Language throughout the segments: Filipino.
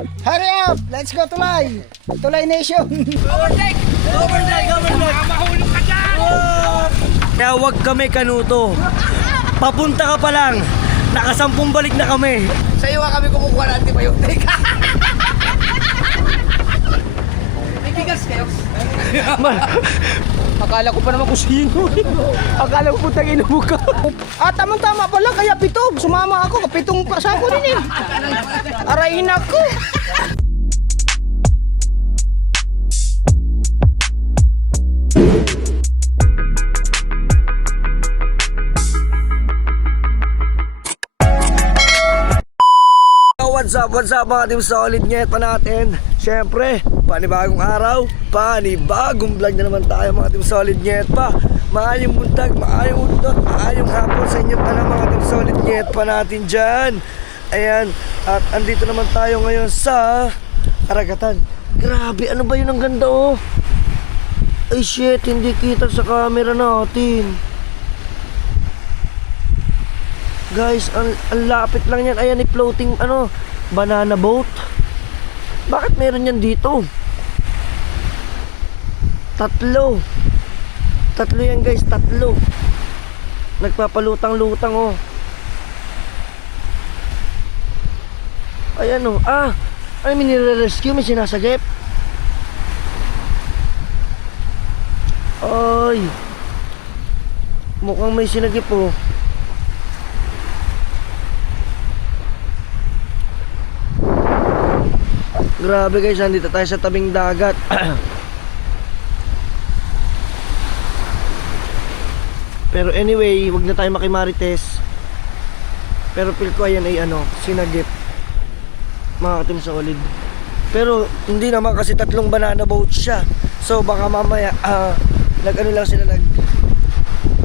Hurry up! Let's go Tulay! Tulay Nation! Overtake! Mahulog ka dyan! Kaya huwag kami kanuto. Papunta ka pa lang. Nakasampung balik na kami. Sa iyo kami kumukuha ng antibiotic. May bigas kayo? Akala ko pa naman kung sino. Akala ko putang inubo ka. Tamang-tama pala, kaya pitong. Sumama ako, pitong pasa ko din eh. Arayin ako. What's up mga team solid nyet pa natin. Siyempre, panibagong araw, panibagong vlog na naman tayo mga team solid nyet pa. Maayong buntag, maayong udot, maayong hapon sa inyo pa mga team solid nyet pa natin dyan. Ayan, at andito naman tayo ngayon sa karagatan. Grabe, ano ba yun, ang ganda oh. Ay shit, hindi kita sa camera natin. Guys, ang lapit lang yan. Ayan, floating banana boat. Bakit meron yan dito? Tatlo yan guys, tatlo. Nagpapalutang-lutang oh. Ayan oh. Ay, may nire-rescue, may sinasagip. Ay, mukhang may sinagip oh. Grabe guys, andito tayo sa tabing dagat. Pero anyway, wag na tayo makimarites. Pero feel ko ayan ay sinagip. Mga team solid. Pero hindi naman kasi tatlong banana boat siya. So baka mamaya lang sila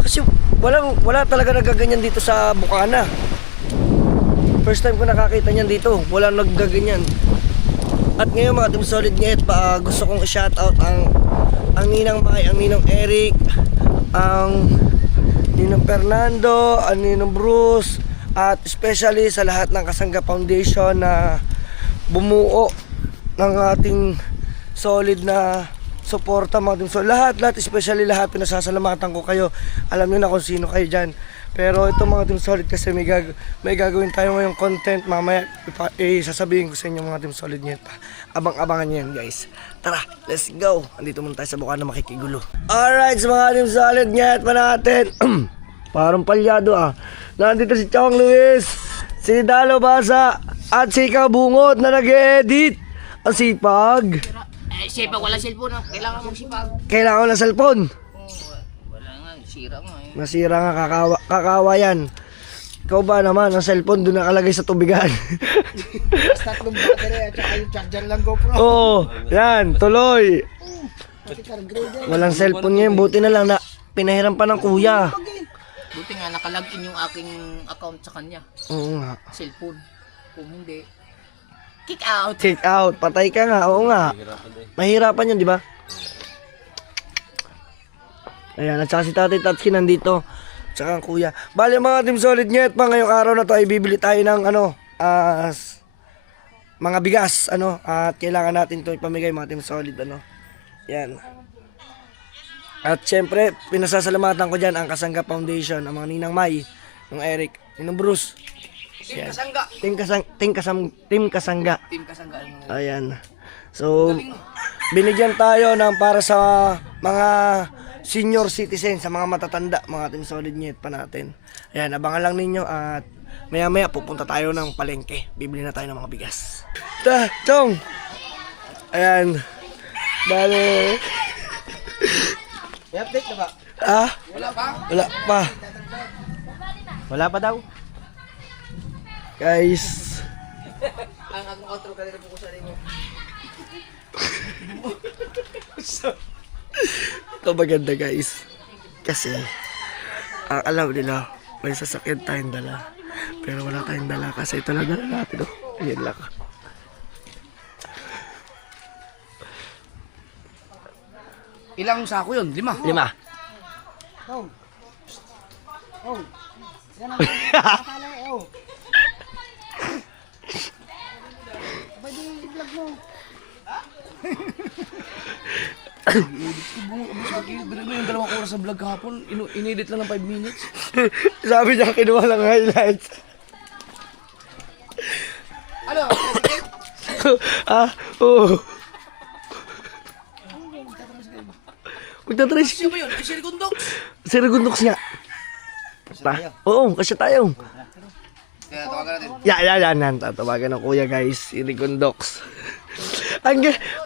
kasi wala talaga nagaganyan dito sa Bukana. First time ko nakakita niyan dito. Wala naggaganyan. At ngayon mga team solid ngayon pa gusto kong i-shoutout ang Ninang May, ang Ninong Eric, ang Ninong Fernando, ang Ninong Bruce, at especially sa lahat ng Kasangga Foundation na bumuo ng ating solid na suporta mga team solid. Lahat, especially lahat, pinasasalamatan ko kayo. Alam niyo na kung sino kayo dyan. Pero ito mga team solid kasi may gagawin tayo ngayong content. Mamaya sasabihin ko sa inyo mga team solid nyo. Abang-abangan nyo yan guys. Tara, let's go. Andito muna tayo sa Bukana makikigulo. Alright, sa mga team solid nyo pa natin. Parang palyado Nandito si Chong Luis, si Dalo Basa, at si Kabungot na nag-edit. Ang sipag. Sipag, wala cellphone. Kailangan mong sipag. Kailangan ko ng cellphone. Wala nga, sira nga eh. Nasira nga, kakawa yan. Ikaw ba naman, ang cellphone doon nakalagay sa tubigan. Tatlong battery at saka yung charger lang GoPro. Oo, yan, tuloy. Walang cellphone ngayon, buti na lang na pinahiram pa ng kuya. Buti nga nakalagin yung aking account sa kanya. Oo nga. Cellphone. Kung hindi, kick out. Check out, patay ka nga, oo nga. Mahirapan yan, di ba? Ayan, at saka si Tatay Tatsuki nandito. Tsaka ang kuya. Bale mga team solid nyet pa ngayong araw na to ay bibili tayo ng mga bigas at kailangan natin to ipamigay mga team solid Yan. At syempre pinasasalamatan ko diyan ang Kasangga Foundation, ang mga Ninang May, ng Eric, Ninong Bruce. Team Kasangga. Team Kasangga. Team Kasangga. Ayan. So binigyan tayo ng para sa mga senior citizen, sa mga matatanda, mga team solid nyet pa natin. Ayan, abangan lang ninyo at maya pupunta tayo ng palengke. Bibili na tayo ng mga bigas. Chong! Ayan. Bale. May update na ba? Wala pa? Wala pa. Wala pa daw. Guys. Ang akong outro kanina po ko sa rin mo. Ito maganda guys. Kasi ang alam nila may sasakyan tayong dala. Pero wala tayong dala kasi ito lang dala natin. Ayan lang. Ilang sako yun? 5? 5. Yan ang akala Yung 2 oras sa vlog kahapon, inedit lang ng 5 minutes. Sabi niya, kinuha lang highlights. Ano? Ah, oo. Magta-tricycle. Sino ba yun? Ay, si Rigondok. Si Regundox nga. Oo, kasi tayo. Kaya tawagan natin. Yan. Tatawagan ng kuya guys, si Regundox.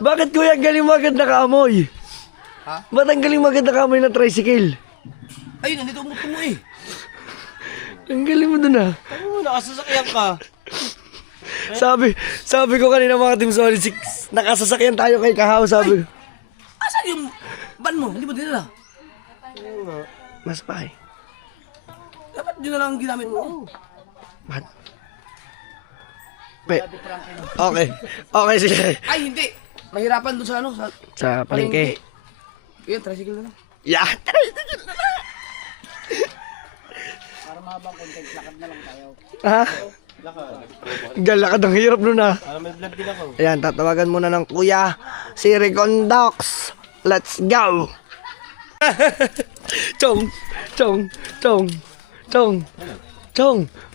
Bakit kuya ang galing maganda kaamoy? Ha? Ba't ang galing maganda kaamoy ng tricycle? Ay, nandito mo eh. Ang galing mo dun ah. Oo, nakasasakyan ka. Sabi ko kanina mga Team Solid 6, nakasasakyan tayo kay Kahaw, sabi ko. Asan yung van mo? Hindi mo dinala? Mas pa eh. Dapat yun na lang ang ginamit mo. Ba't? Okay, sige. Ay, hindi. Mahirapan doon sa ano, Sa palengke. Yan, tricycle na lang. Yeah, tricycle na lang. Para mahabang content, lakad na lang tayo. Ha? Galakad ang hirap nun ah. Para may vlog din ako. Ayan, tatawagan muna ng kuya, si Regondox. Let's go! Chong,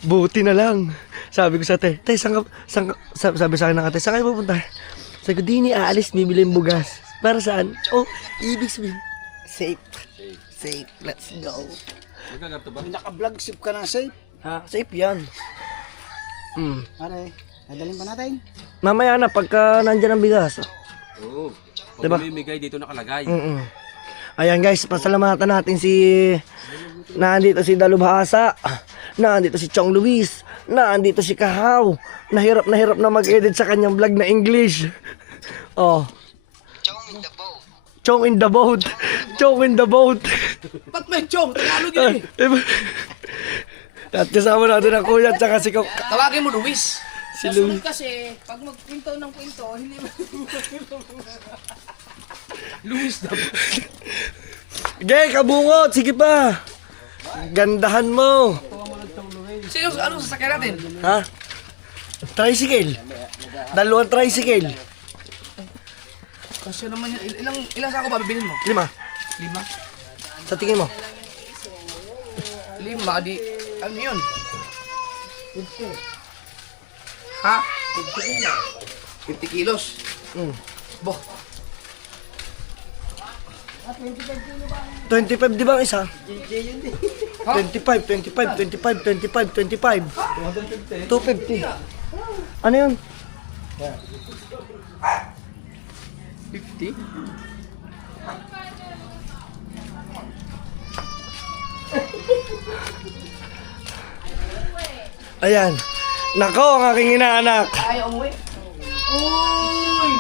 buti na lang. Sabi ko sa ate, sabi sa akin ng ate, saan kayo pupunta? Sabi ko, di ni aalis, bibili yung bugas. Para saan? Oh, ibig sabihin, safe. Let's go. Naka-vlog sip ka na safe. Ha? Safe yan. Pare, nadalhin pa natin. Mamaya na, pagka nandyan ang bigas. Oo. Diba? Pag mamimigay dito nakalagay. Ayan guys, pasalamatan natin nandito si Dalubhasa, nandito si Chong Luis, nandito si Kahaw. Nahirap na mag-edit sa kanyang vlog na English. Oh. Chong in the boat. Ba't may chong? Tagalog yun eh. At kasama natin ang kuya at saka si Kok. Tawagin mo, Luis. Si Kasunod Luis. kasi, pag magkwento ng kwento, hindi mo... Luis daw. Gay, kabungot! Sige pa! Gandahan mo! Sino, anong sasakyan natin? Ha? Tricycle. 2 tricycle. Kasi naman yun, ilang sako ba bibilin mo? 5. 5? Sa tingin mo? 5, di, ano yun? Ha? 50 kilos. Boh. 25 di ba ang isa? 25. 250. Ano yun? 50? Ayan. Nako, ang aking inaanak. Ay, umuwi.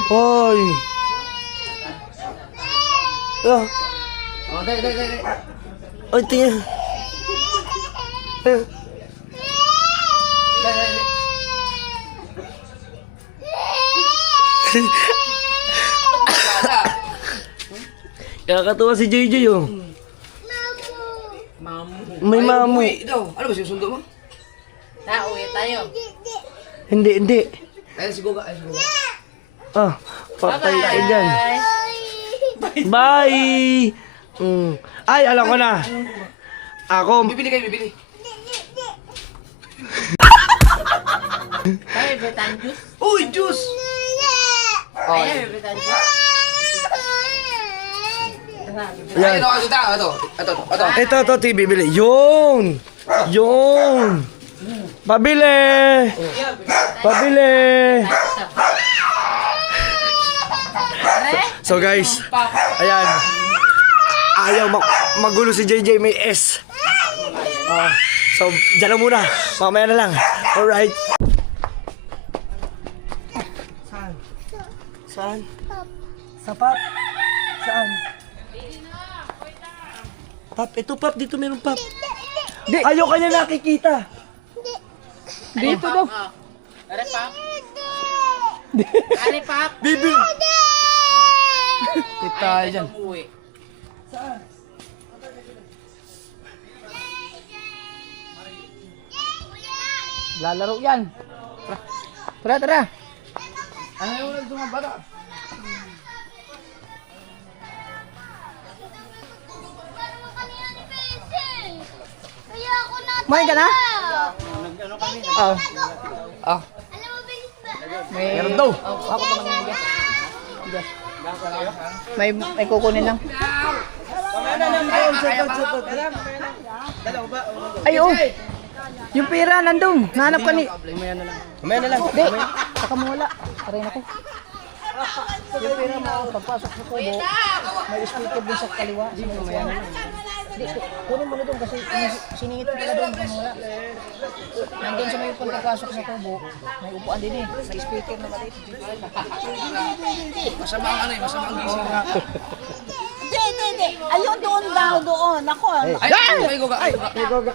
Hoy. Oh. Oh, dali. Oy, tingin. Dali. Kakatuwa si JJ oh. May mamu. Umuwi daw. Ano ba sinusundo mo? Uwi tayo. Hindi. Ayun si Goga. Ah, patay ka dyan. Bye! Ay, alam ko na. Ako, Bibili kayo, bibili. Tayo, betan juice. Uy, juice! Tayo, betan juice. Ay, ito. ito, bibili. Yun! Pabili! So guys, ayan. Ayaw magulo si JJ, may S. So, dyan lang muna. Mamaya na lang. Alright. Saan? Sapat? Saan? Pap, ito pap, dito meron pap. Ayaw ka niya nakikita. Dito daw. Are, pap. Are, pap. Bibi. Tita, dyan. Uwi. Lalaro yan. Tara. Ano yung Kaya ako na. Kumain ka na? Oh. Oh. Alam mo, bilis ba? Meron daw. Ako pa manginigyan. May kukunin lang. Ay, oh. Yung pera nandun. Nahanap ka ni... Mamaya na lang. Hindi. Saka mo wala. Aray na ko. Yung pera mo, pagpasok sa kubo, may speaker din sa kaliwa. Sino mamaya na lang. Hindi, kunin mo na doon kasi siningit ko pala doon. Wala. Nandun sa may pagpasok sa kubo, may upuan din eh. May speaker na maliit. Masama ang ano eh, masama ang gising na. Hindi. Ayun doon daw doon. Ako. Ay, ay, goga, ay, goga.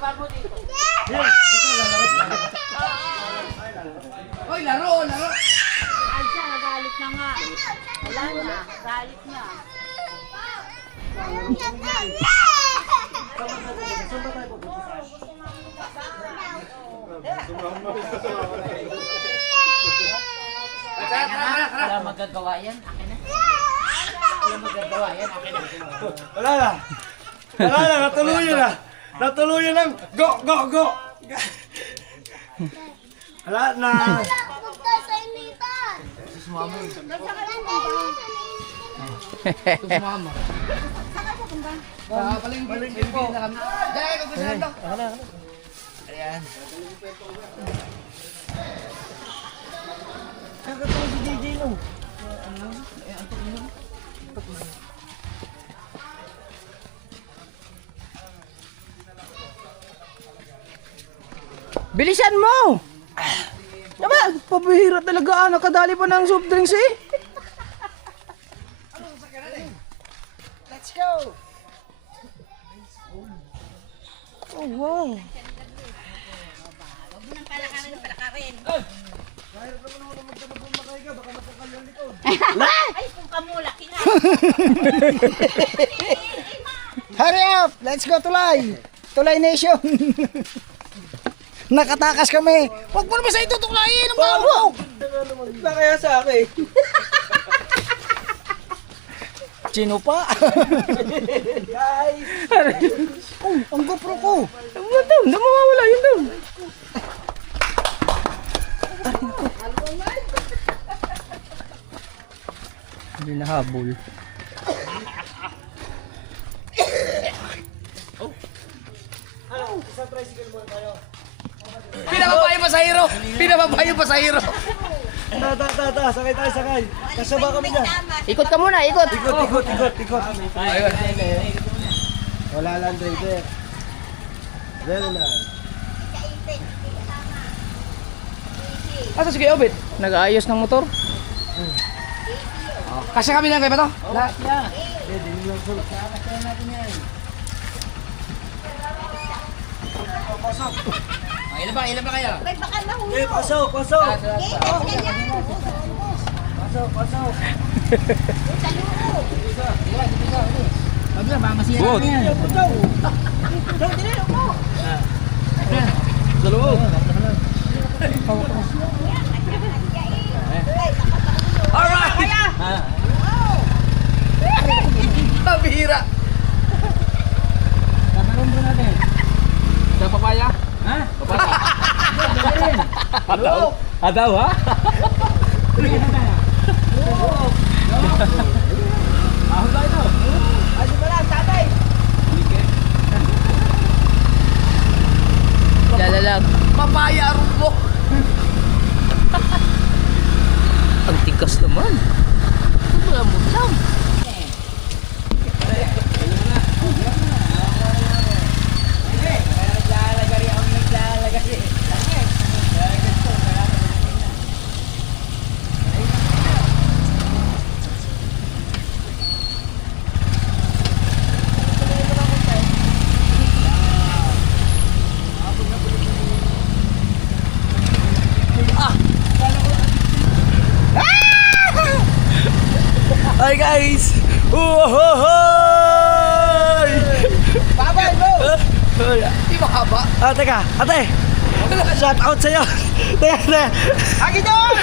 Hoy, laro, laro. Ay siya, nagalit na nga. Wala na. Galit na. Wala magagawa yan, akin na. Wala magagawa yan, akin na. Wala na. Natuluyan na. Natuluyan lang. Go. Wala na. Punta sa imitan. Sumama. Palengke po. Dahil ko gusto nito. Ayan. Kakatawa si JJ no. Bilisan mo! Naman, pabihira talaga. Nakadali pa ng soft drinks eh. Let's go. Oh, wow. Ay, kung kamulaki na. Hurry up! Let's go Tulay! Tulay Nation! Nakatakas kami! Huwag mo naman sa ito tuklayin! Ang bago! Na kaya sa akin. Chino pa! Guys. Oh, ang GoPro ko! Ano ba ito? Hindi mawawala yun doon! Hindi nahabol. Pinababayo pa sa hero. Pinababayo pa sa hero. Sakay tayo, sakay. Kasaba kami dyan. Ikot ka muna, ikot! Ikot. Ayun. Wala lang driver. Very nice. Asa sige, Obit? Nag-aayos ng motor? Kasi kami lang kayo ba to? Lahat niya. Ilan ba kayo? Ay, baka nahulog. Eh, pasok. Pasok. Wag lang, baka masira na yan. Alright! Pabihira! Sa papaya? Ha? Papaya? Adaw ha? Dala lang. Papaya rumbo! Ang tigas naman. Wala mo lang. Hi guys! Uhohoy! Babay mo! Di ba haba? Teka, ate! Shout out sa'yo! Teka. Agi doon!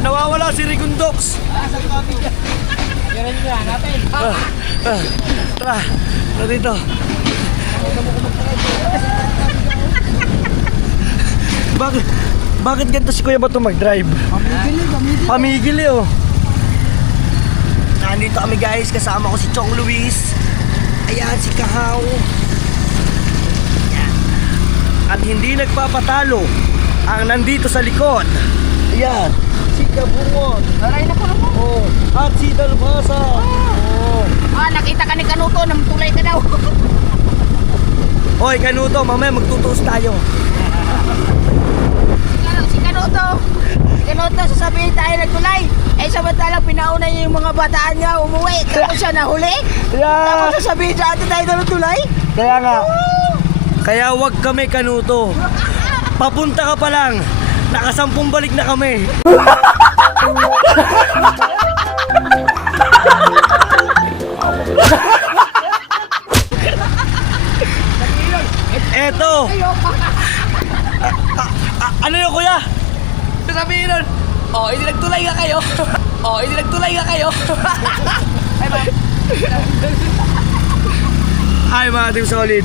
Nawawala si Rigundox. Yan nyo hanapin. Tara, dito. Bakit ganito si Kuya Bato mag-drive? Pamigili oh. Nandito kami guys, kasama ko si Chong Luis. Ayan, si Kahaw. Ayan. At hindi nagpapatalo ang nandito sa likod. Ayan, si Kabungot. Aray na ko naman. Oh, at si Dalbasa. Oh. Nakita ka ni Kanuto, namtulay ka daw. Hoy, Kanuto, mamaya magtutuos tayo. Si Kanuto, sasabihin tayo nagtulay. Samantalang pinauna niya yung mga bataan niya umuwi. Tapos siya nahuli. Yeah. Tapos sasabihin sa atin tayo nagtulay. Kaya nga. Kaya wag kami, Kanuto. Papunta ka pa lang. Nakasampung balik na kami. Eto. Ano yun, kuya? Sabihin nun, hindi nagtulay nga kayo. Hindi nagtulay nga kayo. Hi mga Team Solid.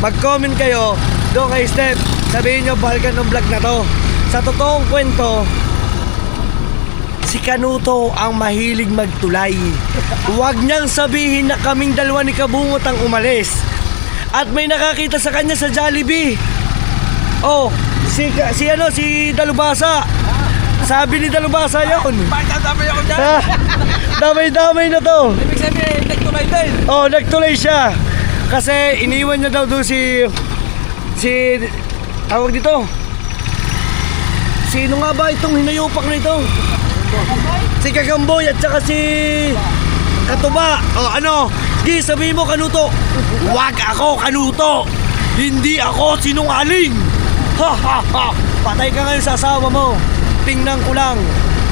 Mag-comment kayo doon kay Steph. Sabihin nyo, bahal ka ng vlog na to. Sa totoong kwento, si Kanuto ang mahilig magtulay. Huwag niyang sabihin na kaming dalawa ni Kabungot ang umalis. At may nakakita sa kanya sa Jollibee. Oh, si Dalubasa. Sabi ni Dalubasa yun. Bakit damay ako dyan? Damay-damay na to. Ibig sabihin, nagtulay din. Oh, nagtuloy siya. Kasi iniwan niya daw doon si tawag dito. Sino nga ba itong hinayupak na ito? Si Kagamboy at saka si Katuba. Oh, ano? Sige, sabihin mo, Kanuto. Wag ako, Kanuto. Hindi ako sinungaling. Ha ha ha. Patay ka ngayon sa asawa mo. Tingnan ko lang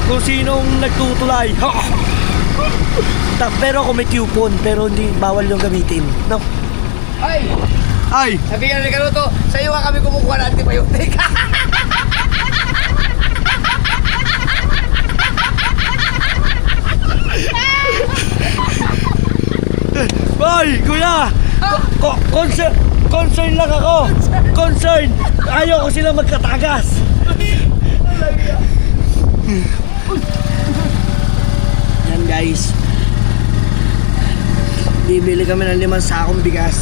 kung sinong nagtutulay. Ha. Pero ako may coupon, pero hindi bawal yung gamitin. No? Ay! Sabihin ni Kanuto, sa iyo nga kami kumukuha ng antibiotic. Boy, kuya! Concern lang ako! Concern! Ayaw ko sila magkatagas! Yan guys. Bibili kami ng 5 sakong bigas.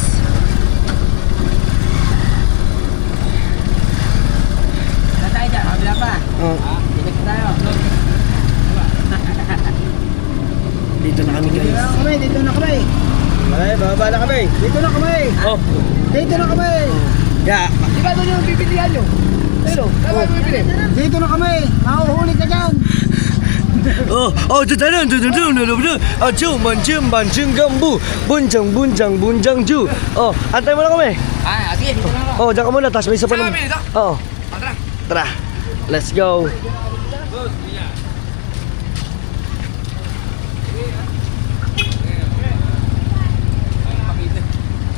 Tatay dyan, kabila pa. Oh, Dito tayo. dito na kami guys. Dito na kami. Ay, bababa na kami. Dito na kami. Oh, Dito na kami. yeah. Di ba doon yung bibilihan nyo? Pero, kaya ba bibili? Dito na kami. Mahuhuli ka dyan. Bunjang. Oh, antay mo na kami. Sige, dito na ako. Oh, diyan ka muna, tapos may isa pa Saan naman. kami dito? Oo. Tara. Tara, let's go.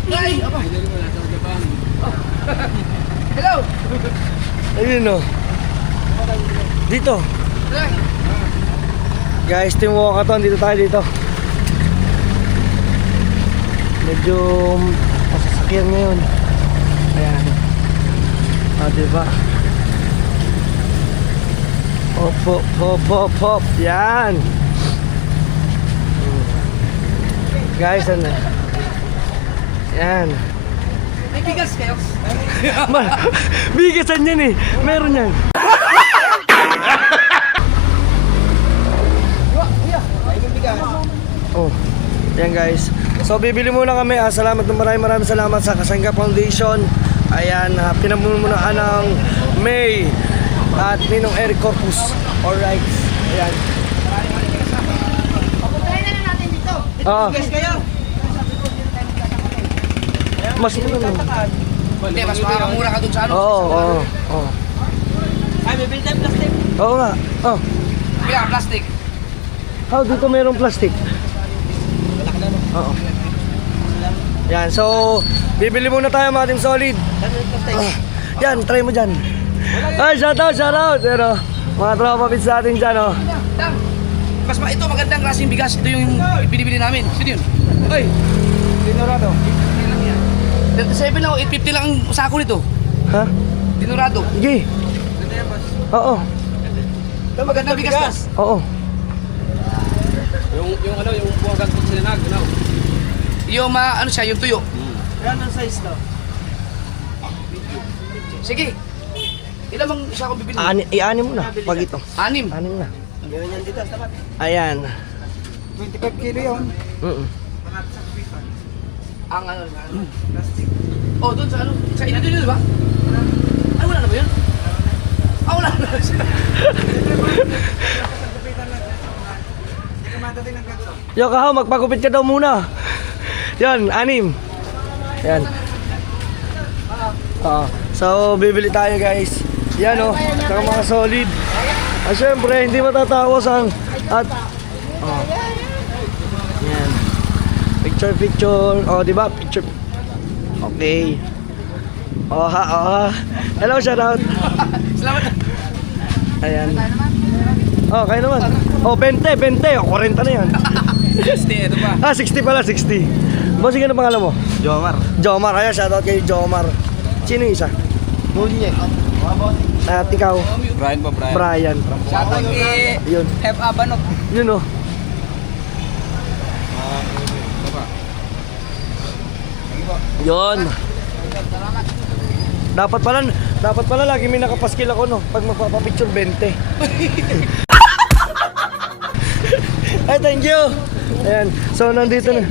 Ay! Aba! Hello! Ayun o. Dito. Guys, Team Walkathon, dito tayo dito. Medyo masasakyan ngayon. Ayan. Diba? Hop. Yan. Guys, ano? Yan. May bigas kayo? Bigasan yan eh. Meron yan. Oh, yan guys. So bibili muna kami. Salamat ng maraming salamat sa Kasangga Foundation. Ayan, pinamumunuan ng May at Ninong Eric Corpus. Alright. Ayan. Papuntahin na lang natin dito. Oo. Guys kayo. Mas ano? Hindi, mas makakamura ka dun sa ano. Oo. Ay, may bill time plastic. Oo nga. Oh. Kaya, plastic. How dito mayroong plastic? Oo. Yan, so bibili muna tayo mga Team Solid. Yan, try mo dyan. Ay, shoutout. Pero, mga tropa pits natin dyan, oh. Dang. Ito magandang klaseng bigas. Ito yung binibili namin. Sino yun? Ay. Dinorado. 37 lang, 850 lang ang sako nito. Ha? Dinorado. Sige. Oo. Ito magandang bigas. Oo. Yung buwagan po sinanag, ano? Yung ano siya, yung tuyo. Yan ang size to. Sige. Ilan bang isa akong bibili? I-anim mo na, pag ito. 6. Anim na. Gawin yan dito, tapat. Ayan. 25 kilo yun. Ang ano. Oh, doon sa ano? Sa ino doon, di ba? Ay, wala na ba yun? Wala na siya. Yo, Kahaw, magpagupit ka daw muna. Yan, 6. Yan. So, bibili tayo guys. Yan oh, saka mga solid. Syempre, hindi matatawas ang at yan. Picture. Oh, di ba? Picture. Okay. Hello, shout out. Salamat. Ayan. Oh, kayo naman. Oh, 20. Oh, 40 na yan. 60, ito pa. 60 pala, 60. Bossing, ano pangalan mo? Jomar. Ayan, shoutout kay Jomar. Sino yung isa? Bunye. At ikaw? Brian po, Brian. Brian. Shoutout kay Yun. F. Abanok. Yun oh. Yun. Dapat pala lagi may nakapaskil ako no pag magpapapicture 20. Ay, thank you. Ayan. So nandito na.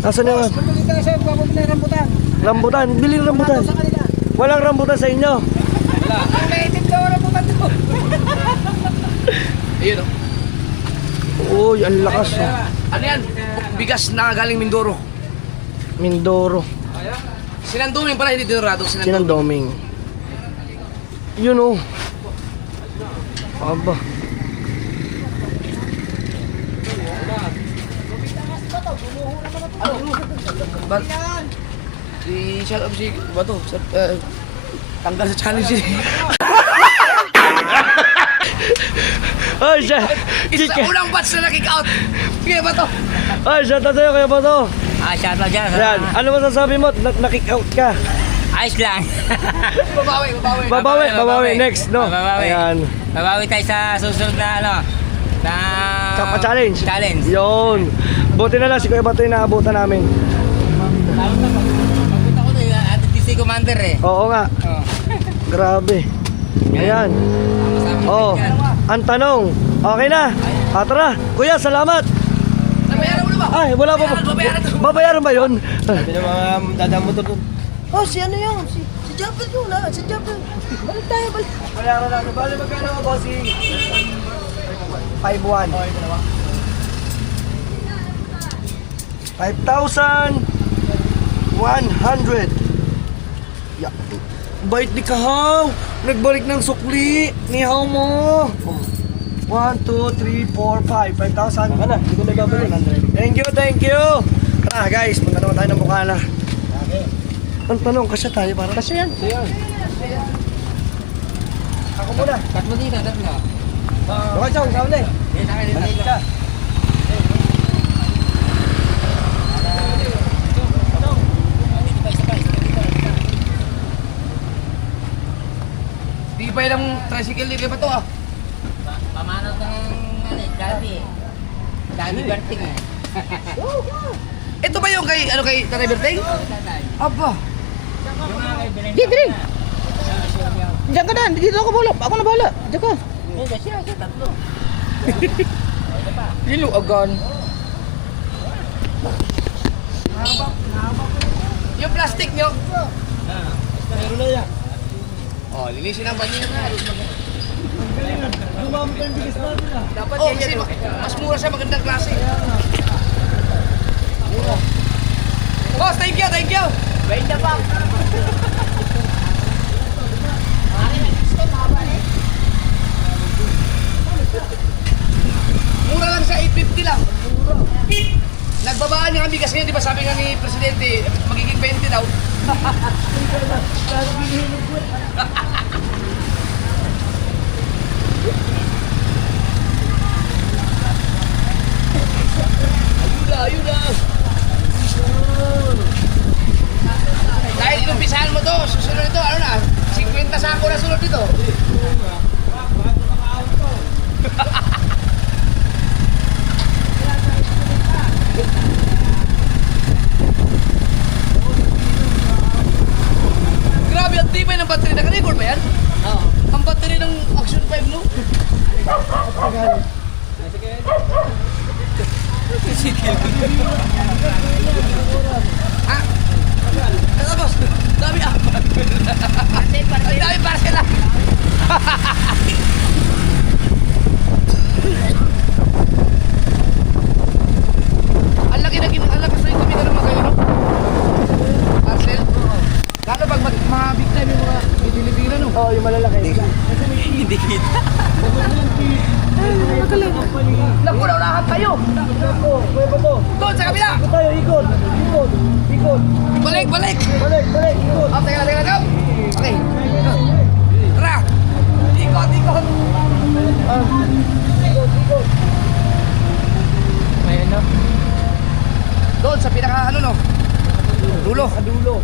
Nasaan na yan? Pagpagin ka sa'yo, papabili ng rambutan. Rambutan. Bili ng rambutan. Sa kanila. Walang rambutan sa inyo. Ang naitip daw rambutan to. Ayun o. Uy, ang lakas oh. Ano yan? Bigas na galing Mindoro. Mindoro. Sinanduming pala, hindi Dinorado. Sinandoming. Yun oh. Aba. But, shout out si, ba to? Tanggal sa challenge eh. Ay, siya. Isa unang batch na na-kick out. Sige ba to? Ay, shout out sa'yo, kaya ba to? Shout out dyan. Yan. Ano masasabi mo? Na-kick out ka. Ayos lang. Babawi. Next, no? Babawi. Ayan. Babawi tayo sa susunod na ano. Na... Kappa challenge. Challenge. Yun. Buti na lang si Kuya Bato yung naabutan namin. Magpunta ko na at DC Commander eh. Oo nga. Oh. Grabe. Ayan. Oh. Ang tanong. Okay na. Tara. Kuya, salamat. Nabayaran mo na ba? Ay, wala pa. Babayaran to. Babayaran ba yun? Sabi ng mga dadamo to doon. Oh, si ano yun? Si Jabal yun ha. Si Jabal. Balik tayo, balik. Bayaran natin. Bali, magkano ka, bossing? 5,100. 5,100. Yeah. Bait ni Kahaw. Nagbalik ng sukli. Nihaw mo. 1, 2, 3, 4, 5. 5,000. Baka na. Hindi ko nagabalik. Thank you. Tara guys, punta naman tayo ng Bukana. Ang tanong, kasya tayo para? Kasya yan. Ako muna. Tatlo dito, tatlo. Okay, Chong, sa ulit. Dito ka. Di pa ilang tricycle dito ba to ah? Pamanot ng Gabi. Gabi Berting eh. Ito ba yung kay Tatay Berteng? Aba. Dito rin. Diyan ka na, dito ako bahala. Ako na bahala. Diyan ka. Siya, tatlo. Liluagan. Yung plastic nyo. Meron na yan. Oh, linisin ang banyo na. Lumamit ang bilis natin ah. Dapat kasi mas mura siya, magandang klase. thank you, thank you. Wait na ba? Mura lang sa 850 lang. Nagbabaan niya kami kasi di ba sabi nga ni Presidente, magiging 20 daw. Ayun na. Dahil inumpisahan mo to, susunod ito, ano na, 50 sako na sunod dito. Grabe, ang tibay ng battery. Naka-record ba yan? Oo. Ang battery ng Action 5, no? Ha? Tapos, dami apat. Ang dami parcel lang. Ang laki na yung kami naman kayo, no? Parcel? Lalo pag mga big time yung mga bidilibila, no? Oo, yung malalaki. Hindi kita. Naku, naulahan tayo. Pwede ba to? Doon sa kabila. Ikot tayo, ikot. Ikot. Ikot. Balik, balik. Balik, balik, ikot. Oh, teka, teka, teka. Okay. Tara. Ikot, ikot. Ikot, ikot. Ayan na. Doon sa pinaka ano, no? Dulo. Dulo.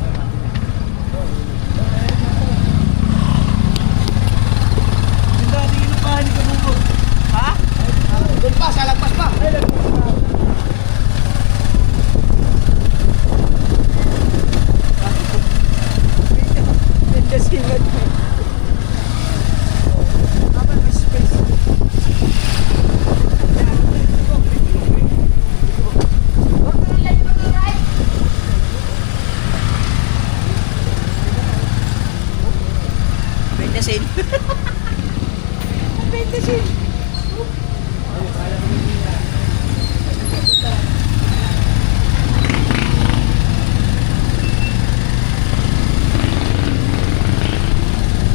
Ha? Doon pa, sa lagpas pa.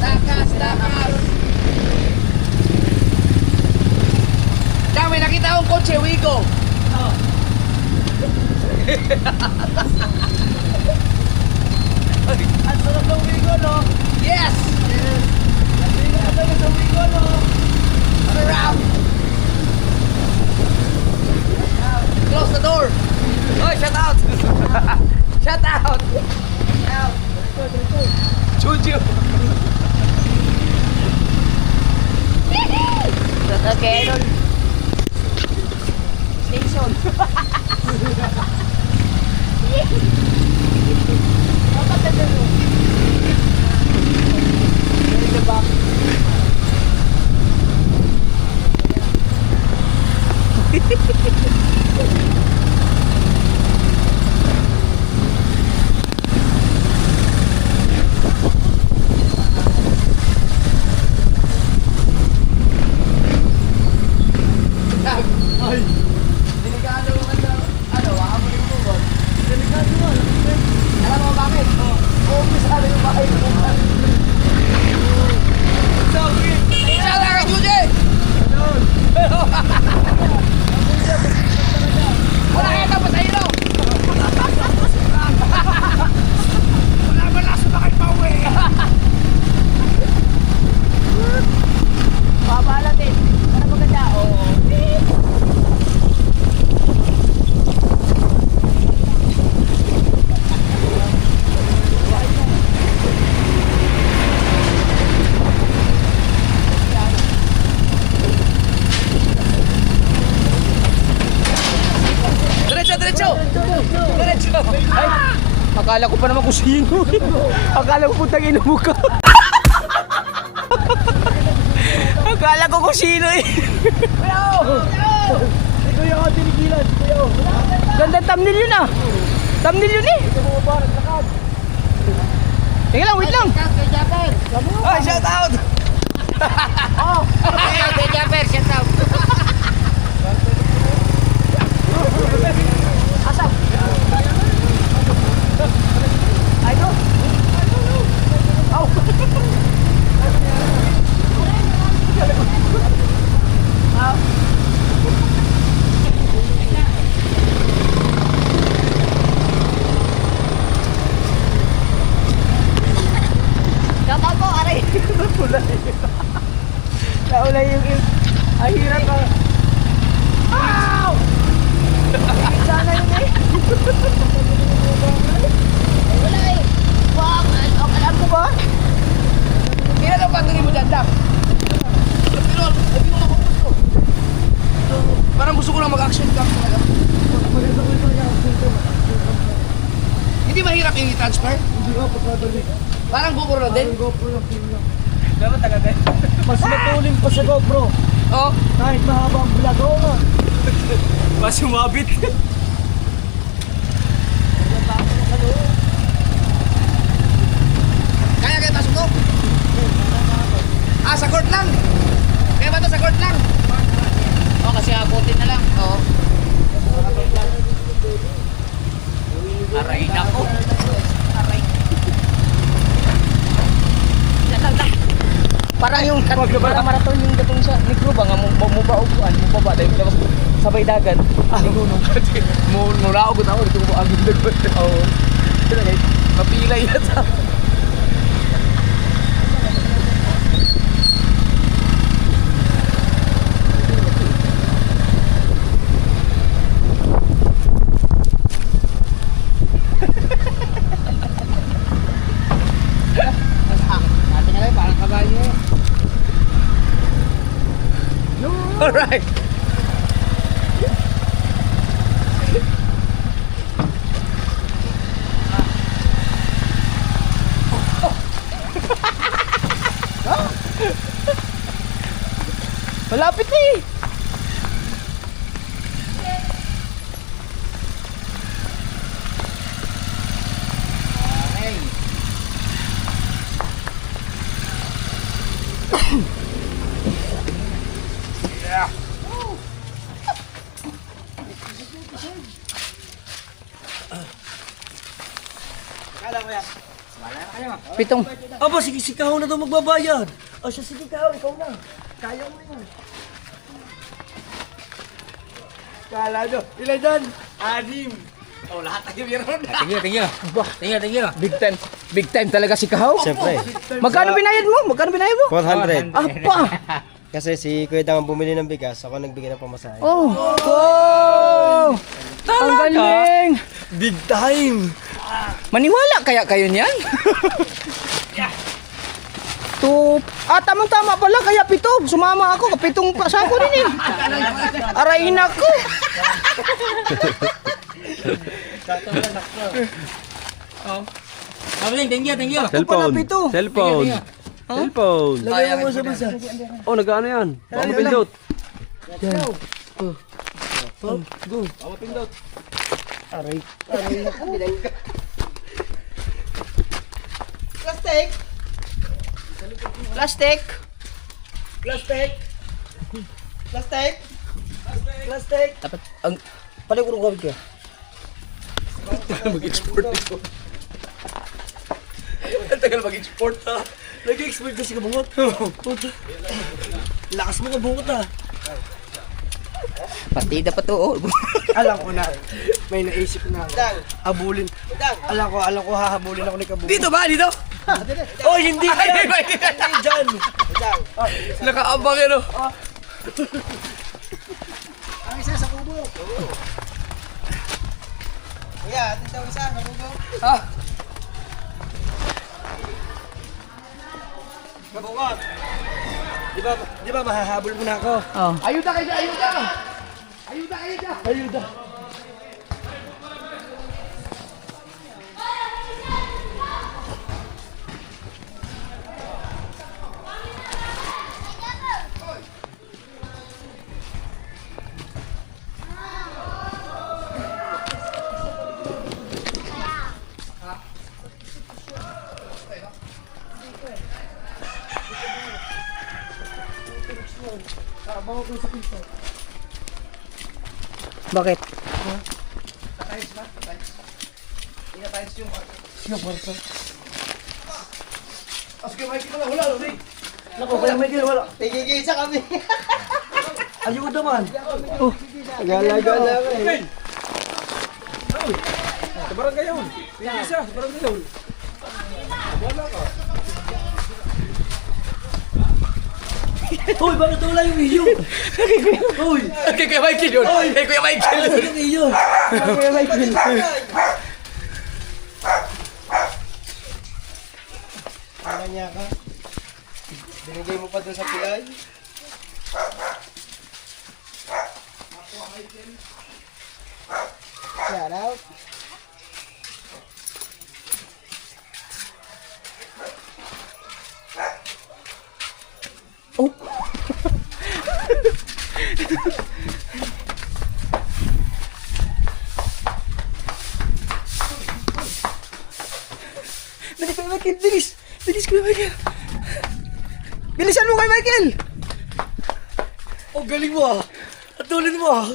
Lakas, lakas. Dami, nakita akong kotse, Wigo. Ang sarap ng wigo, no? Yes! Ang sarap ng wigo, no? Sarap! Close the door! Oy, shut out! Shut out! Chuchu! Okay, Idol. Station. Delikado mo ano, waka mo yung bubon. Delikado mo, Alam mo bakit? Uumpisado yung bahay mo. Sala ka, Judy! Wala kaya tapos sa ilo! Wala ba laso na kayo pauwi? Babala din. Para maganda. Oo. Diretso, diretso! Diretso! Ay, akala ko pa naman kung sino. Akala ko putang ino mo ka. Akala ko kung sino eh. Kuya ka, tinigilan. Kuya, Ganda thumbnail yun ah. Thumbnail yun eh. Teka lang, wait lang. Ay, shout out! Okay, Japper, shut up. Wala yung ay hirap ka. Ow! Sana yun eh. Wala eh. Fuck! Alam mo ba? Kaya lang patuloy mo dyan, Dak. Pero, sabi mo ako gusto. Parang gusto ko lang mag-action cam talaga. Hindi mahirap yung i-transfer? Hindi ka pagkadali. Parang GoPro na din? GoPro lang film lang. Mas matulim pa sa GoPro. Oo. Kahit mahaba ang vlog. Oo nga. Mas umabit. Kaya pasok ko? Ah, sa court lang? Kaya ba ito sa court lang? Oo, kasi abutin na lang. Oo. Aray na ko. Parang yung parang marathon yung gatong sa negro ba nga mo ba upuan mo ba dahil tapos sabay dagat. Mula ako gutaw dito ko agad dagat. Oo. Mapila yata. Natin na parang kabayo. Alright. Malapit eh. Pitong. Aba, sige, si Kaho na daw magbabayad. O siya, sige Kaho, ikaw na. Kaya mo yun. Kala nyo, ilan dyan? 6. Oh, lahat tayo meron. Tingin. Big time talaga si Kahaw. Siyempre, Magkano binayad mo? 400. Apa! Kasi si Kuya Dang ang bumili ng bigas, ako nagbigay ng pamasahe. Oh! Oh! Ang galing! Big time! Maniwala kaya kayo niyan? Tamang-tama pala, kaya 7. Sumama ako, 7 pasako din eh. Arayin ako. Mabiling, thank you. Cellphone. pito. Cellphone. Cellphone. Lagay mo sa basa. Oh, nag-ano yan? Baka mapindot. Plastic. Plastic. Plastic! Plastic. Plastic! Ang Paling kurang gawin ka. mag-export ito. Ang tagal mag-export ha. Nag-expert kasi ka bungot. Lakas mo ka bungot ha. Partida pa to. Oh. Alam ko na. May naisip na ako. Habulin. Alam ko hahabulin ako ni Kabungot. Dito ba? Dito? Oh, hindi Ay, dyan! hindi ba? Hindi dyan! Nakaabang yun oh. Ang isa sa kubo. Kuya, atin daw isa sa kubo. Ah. Kabungot! Di ba mahahabol mo na ako? Ayuda kayo dyan, ayuda! Ayuda kayo dyan! Ayuda! Bakit? Naku, kaya may ginawa. Tigigisa kami. Ayuda man. Gala-gala ka eh. Sa barangay yun. Pili siya, sa barangay yun. Wala ka. Hoy, bakit wala yung iyo? Hoy! Kay Kuya Michael yun. Kay Kuya Michael. Bakit yung iyo? Wala niya ka. Binigay mo pa dun sa pilay. Shout out. Bilis Kuya Michael, bilis! Bilis Kuya Michael! Bilisan mo Kuya Michael! Oh, galing mo ah! At tulad mo ah!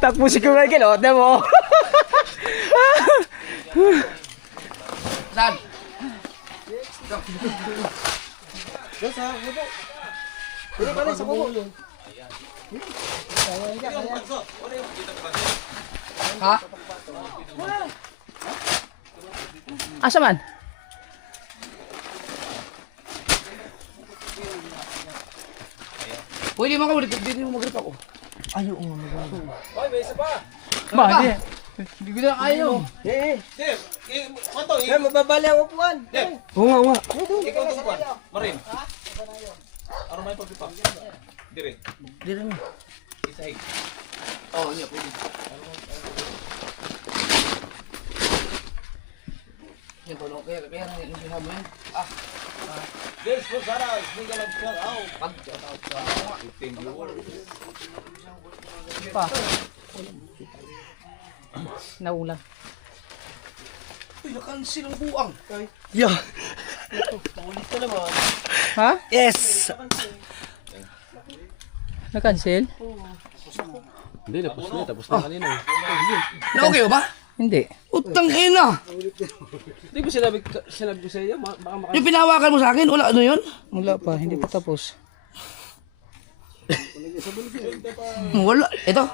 Takbo si Kuya Michael, oh, tignan mo! Saan? Ha? Asa man? Pwede mo ka ulit. Hindi mo mag-grip ako. Ba, di. Hindi ko na ayaw. Yan, mababali ang upuan. Oo nga, oo nga. Oo, niya, pwede. Yan, tulong. Kaya yung sinabi mo yan. Naulan. Uy, nakansil ang buang. Yeah. Ha? Yes! Na-cancel? Hindi, tapos na kanina. Na okay ba? Hindi. Utang kayo na. Hindi ba sinabi ko sa iyo? Baka maka... Yung pinahawakan mo sa akin, wala ano yun? Wala pa, hindi pa tapos. Wala. Ito.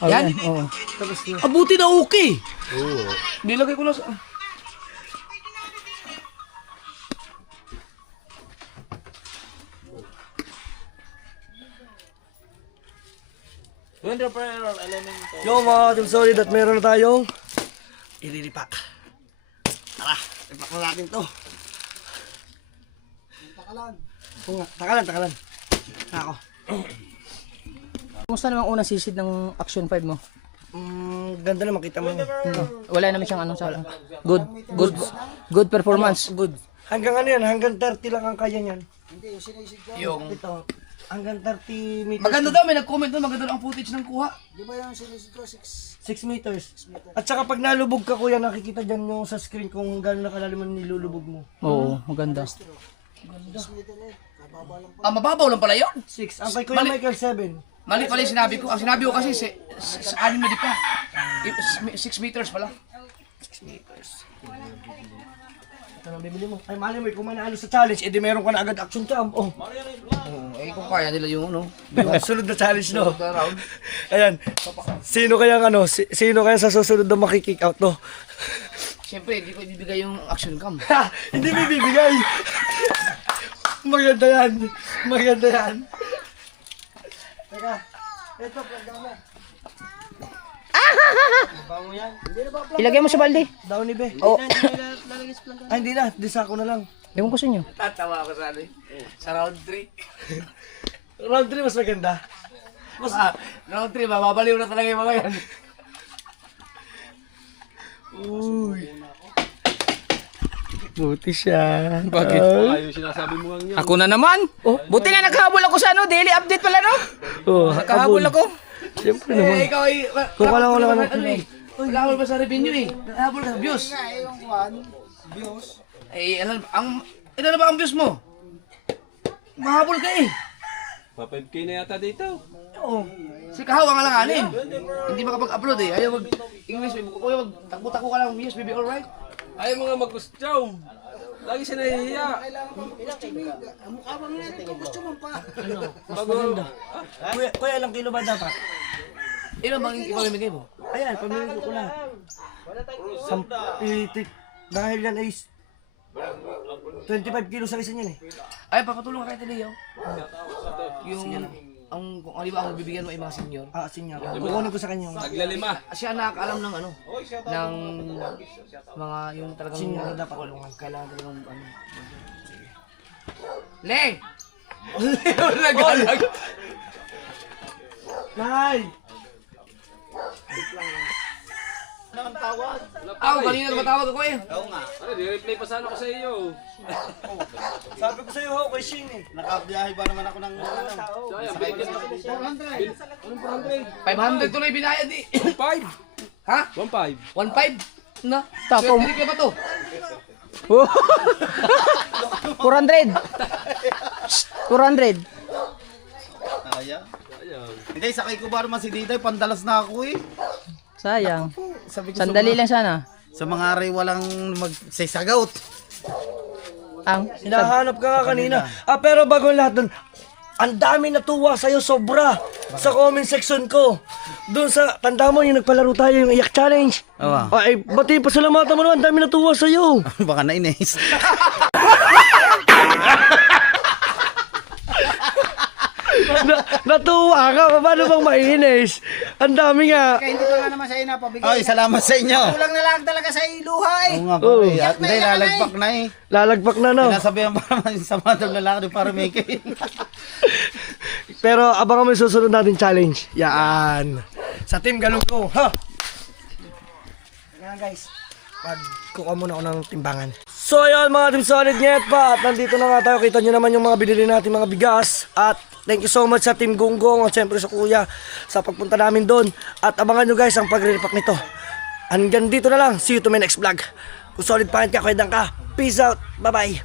Yan? Oo. Abuti na okay. Oo. Nilagay ko na sa... Yo mga Team Solid at meron na tayong ililipak. Tara, lipak na natin to. Takalan. Ako. Kumusta naman unang sisid ng Action 5 mo? Ganda na makita mo. Wala naman siyang ano sa good performance. Good. Hanggang ano yan, hanggang 30 lang ang kaya niyan. Yung... Ito, hanggang 30 meters. Maganda daw, may nag-comment doon, maganda daw ang footage ng kuha. 6 meters. At saka pag nalubog ka kuya, nakikita dyan yung sa screen kung gano'n na kalalim ang nilulubog mo. Oo, maganda. Ah, mababaw lang pala yun. 6. Ang kay Kuya Michael 7. Mali pala yung sinabi ko. Ang sinabi ko kasi sa 6 na di pa. 6 meters pala. Ito ang bibili mo. Ay, mali mo, kung manalo sa challenge, edi meron ka na agad action cam. Oh. Eh, kung kaya nila yung ano. Yung sunod na challenge, no? The round. Ayan. Sino kaya sino kaya sa susunod na makikick out, no? Siyempre, hindi ko ibibigay yung action cam. Ha! Hindi mo ibibigay! Maganda yan. Maganda yan. Teka. Ito, plagda mo. Bango yan. Ilagay mo sa balde. Daw ni Be. Oh. Ay, hindi na. Disako na lang. Yung gusto nyo. Tatawa ako sa ano eh. Sa round 3. Round 3 mas maganda. Round 3, mababaliw na talaga yung mga yan. Uy. Buti siya. Bakit? Yung sinasabi mo nga Ako na naman. Oh, buti na naghahabol ako sa ano, daily update pala no. Oh, Naghahabol ako. Siyempre naman. Eh, ikaw ay... Kung wala ano eh. Naghahabol ba sa revenue eh? Naghahabol ka sa views. Eh, ilan na ba ang views mo? Mahabol ka eh. Pa 5K na yata dito. Oo. Si Kahaw ang alanganin. Hindi makapag-upload eh. Ayaw mag-English. Kuya, takbo-takbo ka lang. Yes, baby, alright? Ayaw mga mag-gustaw. Lagi siya nahihiya. Kuya, ilang kilo ba dapat? Ilan bang ipamimigay mo? Ayan, pamilya ko lahat. Dahil yan ay 25 kilo sa isa niyan eh. Ay, papatulong ka kay Leo. Yung, kung ano ba ang bibigyan mo ay mga senior. Senior. Kukunin ko sa kanya yung Taglalima. Siya nakakaalam ng ano, ng mga yung talagang senior na dapat. kailangan talagang ano. Sige. Le! Nagalag. Nay! Ako, kanina tumatawag ako eh. Ano, di-reply pa sana ako sa iyo. Sabi ko sa'yo, ho, kay Shin eh. Nakabiyahe ba naman ako ng Sayang, bigyan na. 500 tuloy binayad eh. 1.5. Ha? 1.5. 1.5? Na? Tapo. Swerte ka ba to? 400. 400. Kaya? Hindi, sakay ko ba naman si Diday, pandalas na ako eh. Sayang. Sabi ko Sandali lang sana. sa mga ari walang magsisagaut. Hinahanap ka nga kanina. Pero bago lahat dun, ang dami natuwa sa'yo, sobra. Sa comment section ko. Doon sa, tanda mo yung nagpalaro tayo, yung iyak challenge. Oo. Ay, batiin pasalamatan mo naman, ang dami natuwa sa'yo. Baka nainis. Natuwa ka, paano bang mainis? Ang dami nga. Kaya hindi ko nga naman sa'yo napabigay. Ay, salamat sa inyo. Kulang na lang talaga sa iluha eh. Oo nga po eh. At hindi, lalagpak na eh. Lalagpak na, no? Sinasabihan pa naman sa mga lalaki para may kain. Pero abangan mo yung susunod natin challenge. Yan. Sa Team Galungko, ha? Nga guys, magkuha muna ako ng timbangan. So ayun mga Team Solid Nyet pa. At nandito na nga tayo. Kita nyo naman yung mga binili natin mga bigas. At thank you so much sa Team Gonggong. At syempre sa kuya sa pagpunta namin doon. At abangan nyo guys ang pagre-repack nito. Hanggang dito na lang. See you to my next vlog. Kung solid pa rin ka, kaya ka. Peace out. Bye bye.